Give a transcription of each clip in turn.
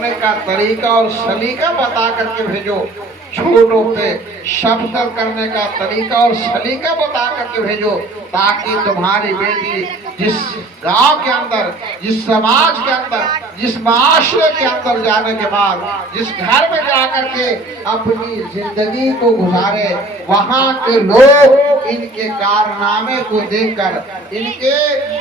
کرنے کا طریقہ اور سلیقہ بتا کر کے بھیجو، چھوٹوں پہ شفقت کرنے کا طریقہ اور سلیقہ بتا کر کے بھیجو، تاکہ تمہاری بیٹی جس گاؤں کے اندر، جس سماج کے اندر، جس معاشرے کے اندر جانے کے بعد، جس گھر میں جا کر کے اپنی زندگی کو گزارے، وہاں کے لوگ ان کے کارنامے کو دیکھ کر، ان کے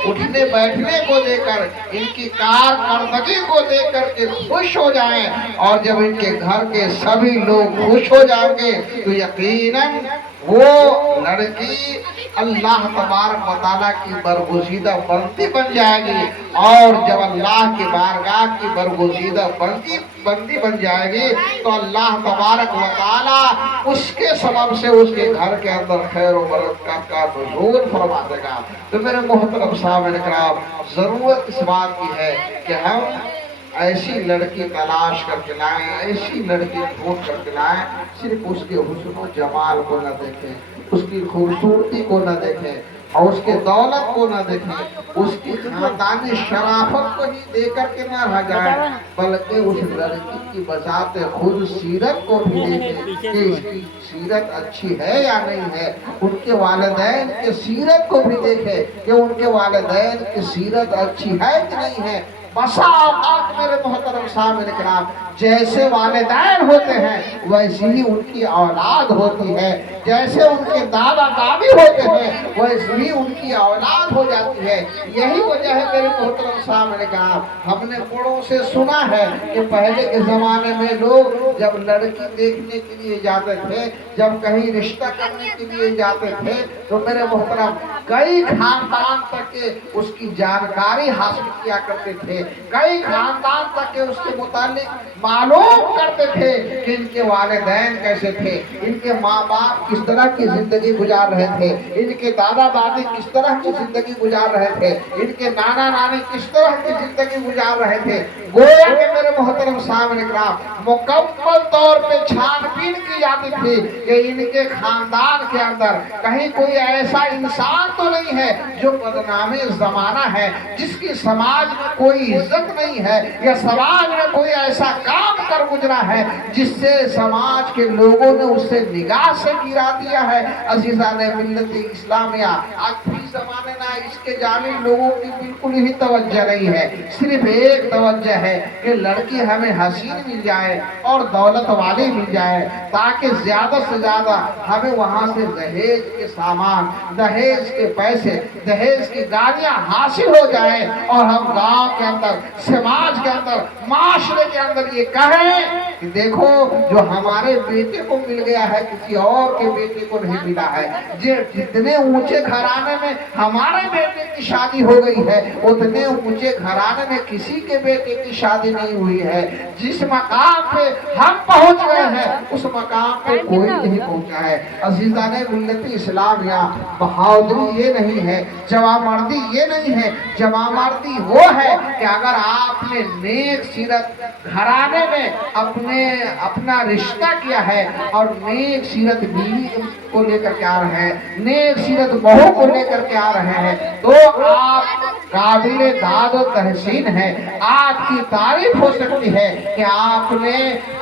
اٹھنے بیٹھنے کو دیکھ کر، ان کی کارکردگی کو دیکھ کر کے خوش ہو جائیں، اور جب ان کے گھر کے سبھی لوگ خوش ہو جائیں گے تو یقیناً وہ لڑکی اللہ تبارک و تعالیٰ کی برگزیدہ بندی بن جائے گی، اور جب اللہ کی بارگاہ کی برگزیدہ بندی بن جائے گی تو اللہ تبارک و تعالیٰ اس کے سبب سے اس کے گھر کے اندر خیر و برکت کا نزول فرما دے گا۔ تو میرے محترم صاحب کرام، ضرورت اس بات کی ہے کہ ہم ایسی لڑکی تلاش کر کے لائیں، ایسی لڑکی ڈھونڈ کر کے لائیں، صرف اس کے حسن و جمال کو نہ دیکھیں، اس کی خوبصورتی کو نہ دیکھیں، اور اس کے دولت کو نہ دیکھیں، اس کی خاندانی شرافت کو ہی دے کر کے نہ رہ جائیں، بلکہ اس لڑکی کی بذات خود سیرت کو بھی دیکھیں کہ اس کی سیرت اچھی ہے یا نہیں ہے، ان کے والدین کی سیرت کو بھی دیکھیں کہ ان کے والدین کی سیرت اچھی ہے کہ نہیں ہے۔ بسا اوقات میرے محترم سامعین کرام، جیسے والدین ہوتے ہیں ویسی ہی ان کی اولاد ہوتی ہے، جیسے ان کے دادا دادی ہوتے ہیں ویسی ہی ان کی اولاد ہو جاتی ہے۔ یہی وجہ ہے میرے محترم سامعین کرام، ہم نے بڑوں سے سنا ہے کہ پہلے کے زمانے میں لوگ جب لڑکی دیکھنے کے لیے جاتے تھے، جب کہیں رشتہ کرنے کے لیے جاتے تھے تو میرے محترم کئی خاندان تک کے اس کی جانکاری حاصل کیا کرتے تھے، کئی خاندان تک کے اس کے متعلق معلوم کرتے تھے کہ ان کے والدین کیسے تھے، ان کے ماں باپ کس طرح کی زندگی گزار رہے تھے، ان کے دادا دادی کس طرح کی زندگی گزار رہے تھے، ان کے نانا نانی کس طرح کی زندگی گزار رہے تھے۔ گویا کہ میرے محترم سامعین کرام، مکمل طور پہ چھان بین کی جاتی تھی کہ ان کے خاندان کے اندر کہیں کوئی ایسا انسان تو نہیں ہے جو بدنام زمانہ ہے، جس کی سماج میں کوئی عزت نہیں ہے، یا سماج میں کوئی ایسا کام کر گزرا ہے جس سے سماج کے لوگوں نے اسے نگاہ سے گرا دیا ہے۔ عزیزان ملت اسلامیہ، آج بھی زمانے نہ اس کے جانب لوگوں کی بالکل ہی توجہ نہیں ہے، صرف ایک توجہ ہے کہ لڑکی ہمیں حسین مل جائے اور دولت والی مل جائے، تاکہ زیادہ سے زیادہ ہمیں وہاں سے دہیج کے سامان، دہیج کے پیسے، دہیج کی گاڑیاں حاصل ہو جائیں، اور ہم گاؤں کے اندر، سماج کے اندر، معاشرے کے اندر یہ کہیں کہ دیکھو جو ہمارے بیٹے کو مل گیا ہے کسی اور کے بیٹے کو نہیں ملا ہے، جتنے اونچے گھرانے میں ہمارے بیٹے کی شادی ہو گئی ہے اتنے اونچے گھرانے میں کسی کے بیٹے کی شادی نہیں ہوئی ہے۔ جس مقام پہ ہم پہنچ گئے ہیں اس مقام پہ کوئی نہیں پہنچا ہے۔ عزیزان ملت اسلامیہ، بہادری یہ نہیں ہے، جوانمردی یہ نہیں ہے، جوانمردی وہ ہے کہ اگر آپ نے نیک سیرت گھرانے میں اپنا رشتہ کیا ہے اور نیک سیرت بیوی کو لے کر کے آ رہے ہیں، نیک سیرت بہو کو لے کر کے آ رہے ہیں، تو آپ قابل داد و تحسین ہے، آپ کی تعریف ہو سکتی ہے کہ آپ نے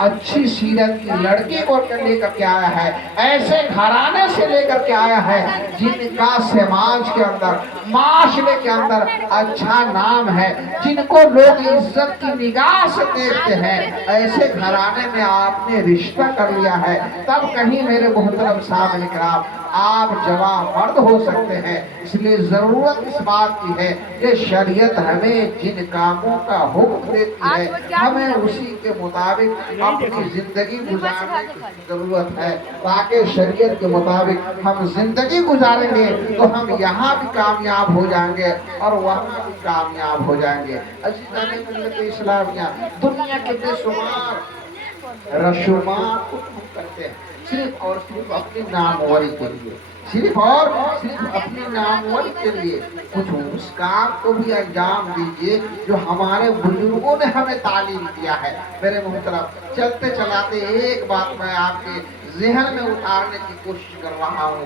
اچھی سیرت کی لڑکی کو لے کر کے آیا ہے، ایسے گھرانے سے لے کر کے آیا ہے جن کا سماج کے اندر، معاشرے کے اندر اچھا نام ہے، جن کو لوگ عزت کی نگاہ سے دیکھتے ہیں، ایسے گھرانے میں آپ نے رشتہ کر لیا ہے، تب کہیں میرے محترم سامعین کرام آپ جوان مرد ہو سکتے ہیں۔ اس لیے ضرورت اس بات کی ہے کہ شریعت ہمیں جن کاموں کا حکم دیتی ہے ہمیں اسی کے مطابق اپنی زندگی گزارنے کی ضرورت ہے، تاکہ شریعت کے مطابق ہم زندگی گزاریں گے تو ہم یہاں بھی کامیاب ہو جائیں گے اور وہاں بھی کامیاب ہو جائیں گے۔ عزیزان ملت اسلامیہ، دنیا کے بے شمار رسومات کو ہم کرتے ہیں صرف اور صرف اپنی ناموری کے لیے، صرف اور صرف اپنی ناموری کے لیے۔ کچھ اس کام کو بھی انجام دیجئے جو ہمارے بزرگوں نے ہمیں تعلیم دیا ہے۔ میرے محترم، چلتے چلاتے ایک بات میں آپ کے ذہن میں اتارنے کی کوشش کر رہا ہوں۔